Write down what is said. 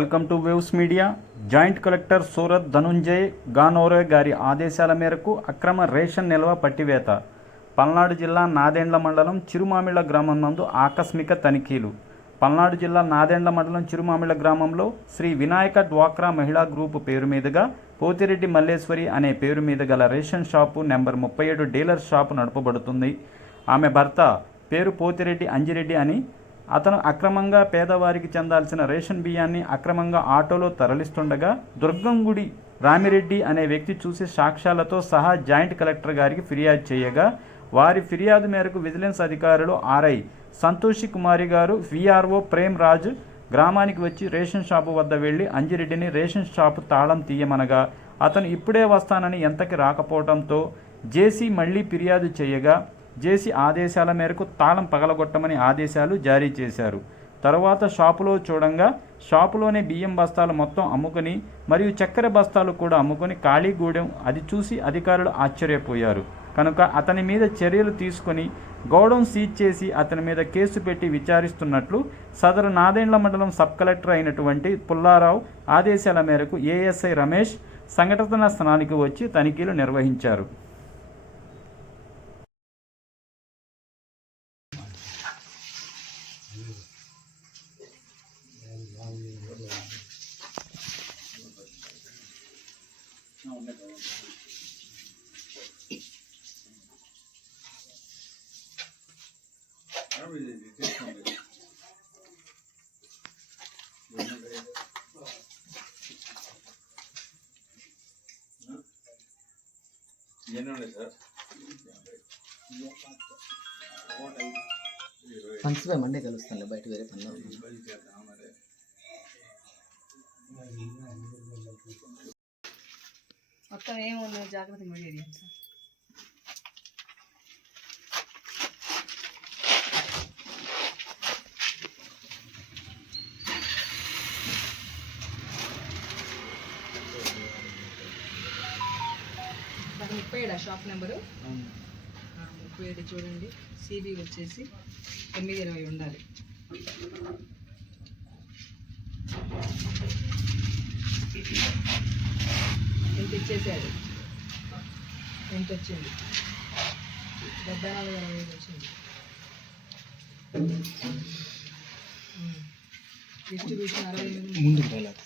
Welcome to waves media. Joint collector Surat Dhanunjay Ganore గారి ఆదేశాల మేరకు అక్రమ రేషన్ నిల్వ పట్టివేత. పల్నాడు జిల్లా నాదెండ్ల మండలం చిరుమామిళ్ళ గ్రామం నందు ఆకస్మిక తనిఖీలు. పల్నాడు జిల్లా నాదెండ్ల మండలం చిరుమామిళ్ళ గ్రామంలో శ్రీ వినాయక డ్వాక్రా మహిళా గ్రూపు పేరు మీదుగా పోతిరెడ్డి మల్లేశ్వరి అనే పేరు మీద గల ration shop number 37 dealer shop నడపబడుతుంది. ఆమె భర్త పేరు పోతిరెడ్డి అంజిరెడ్డి అని. అతను అక్రమంగా పేదవారికి చెందాల్సిన రేషన్ బియ్యాన్ని అక్రమంగా ఆటోలో తరలిస్తుండగా దుర్గంగుడి రామిరెడ్డి అనే వ్యక్తి చూసి సాక్ష్యాలతో సహా జాయింట్ కలెక్టర్ గారికి ఫిర్యాదు చేయగా వారి ఫిర్యాదు మేరకు విజిలెన్స్ అధికారులు ఆర్ఐ సంతోషి కుమారి గారు, విఆర్ఓ ప్రేమ్ రాజ్ గ్రామానికి వచ్చి రేషన్ షాపు వద్ద వెళ్లి అంజిరెడ్డిని రేషన్ షాపు తాళం తీయమనగా అతను ఇప్పుడే వస్తానని ఎంతకి రాకపోవడంతో జేసీ మళ్లీ ఫిర్యాదు చేయగా జేసీ ఆదేశాల మేరకు తాళం పగలగొట్టమని ఆదేశాలు జారీ చేశారు. తరువాత షాపులో చూడంగా షాపులోనే బియ్యం బస్తాలు మొత్తం అమ్ముకొని మరియు చక్కెర బస్తాలు కూడా అమ్ముకొని ఖాళీ గూడెం. అది చూసి అధికారులు ఆశ్చర్యపోయారు కనుక అతని మీద చర్యలు తీసుకొని గోడౌన్ సీజ్ చేసి అతని మీద కేసు పెట్టి విచారిస్తున్నట్లు సదరు నాదెండ్ల మండలం సబ్ కలెక్టర్ అయినటువంటి పుల్లారావు ఆదేశాల మేరకు ఏఎస్ఐ రమేష్ సంఘటన స్థలానికి వచ్చి తనిఖీలు నిర్వహించారు. మంచిగా మండే కలుస్తాను బయట వేరే పనిలో మొత్తం ఏమున్నా జాగ్రత్తగా వీడియో సార్. నాకు 37 షాప్ నెంబరు 37 చూడండి. సిబి వచ్చేసి 920 ఉండాలి. ఎంత ఇచ్చేసాడు, ఎంత వచ్చింది? 74,60 వచ్చింది. డిస్ట్రిబ్యూషన్ 60 ముందుకు వెళ్ళాలి.